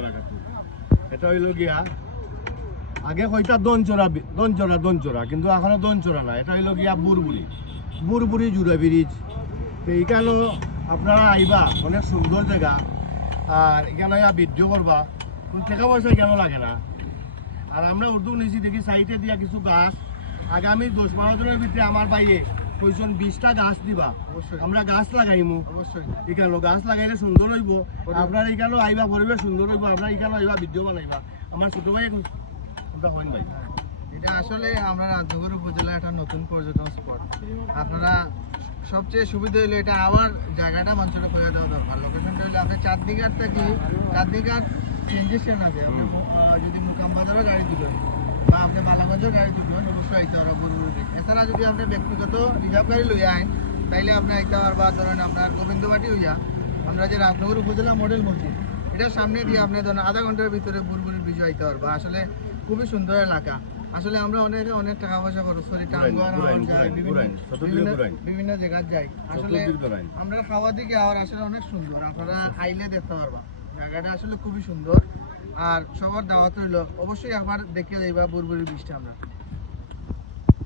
বারাকাতু। এটা হইল গিয়া আগে কইতা দনচরা কিন্তু এখনো দনচরা না, এটা হইল গিয়া বুরবুরি জুড়ে ব্রিজ। তো এইখানেও আপনারা আইবা, অনেক সুন্দর জায়গা। আর এখানে ভিডিও করবা, কোন টাকা পয়সা কেন লাগে না। আর আমরা উদ্যোগ নিয়েছি দেখি সাইডে দিয়া কিছু গাছ, আগামী 10-12 দিনের ভিতরে আমার বাইরে কইজন 20টা গাছ দিবা, আমরা গাছ লাগাইমু। অবশ্যই এখানে গাছ লাগাইলে সুন্দর হইব। আপনার এখানেও আইবা, পরিবেশ সুন্দর হইব। আপনার এখানে আইবা, ভিডিও বানাইবা। আমার ছোট ভাই হইন ভাই, এটা আসলে আমরা রাজনগর উপজেলার একটা নতুন পর্যটন স্পট। আপনারা সবচেয়ে সুবিধা হইলো এটা আবার জায়গাটা মানুষের করে দেওয়া দরকার। লোকেশনটা হইলে আপনি চাঁদদিঘাট থেকে চাঁদদিঘাট চেঞ্জেশন আছে, আপনি যদি মুকাম বাজারও গাড়ি তুলেন বা আপনি বালাগঞ্জের গাড়ি তুলবেন অবশ্যই আইতে পারবেন বুরবুরি। এছাড়া যদি আপনি ব্যক্তিগত রিজার্ভ গাড়ি লই আইন তাইলে আপনি আইতে পারবা। ধরেন আপনার গোবিন্দবাটি হইয়া আমরা যে রাজনগর উপজেলা মডেল মসজিদ এটার সামনে দিয়ে আপনি ধরেন আধা ঘন্টার ভিতরে বুরবুরি ব্রিজে আইতে পারবা। আসলে খুবই সুন্দর এলাকা। আসলে আমরা অনেক টাকা পয়সা খরচ করি, বিভিন্ন জায়গায় যাই। আসলে আমরা খাওয়া দিকে আর আসলে অনেক সুন্দর, আপনারা আইলে দেখতে পারবা জায়গাটা আসলে খুবই সুন্দর। আর সবার দাওয়াত রইল, অবশ্যই আবার দেখে যাইবা বুরবুরি ব্রিজটা আমরা।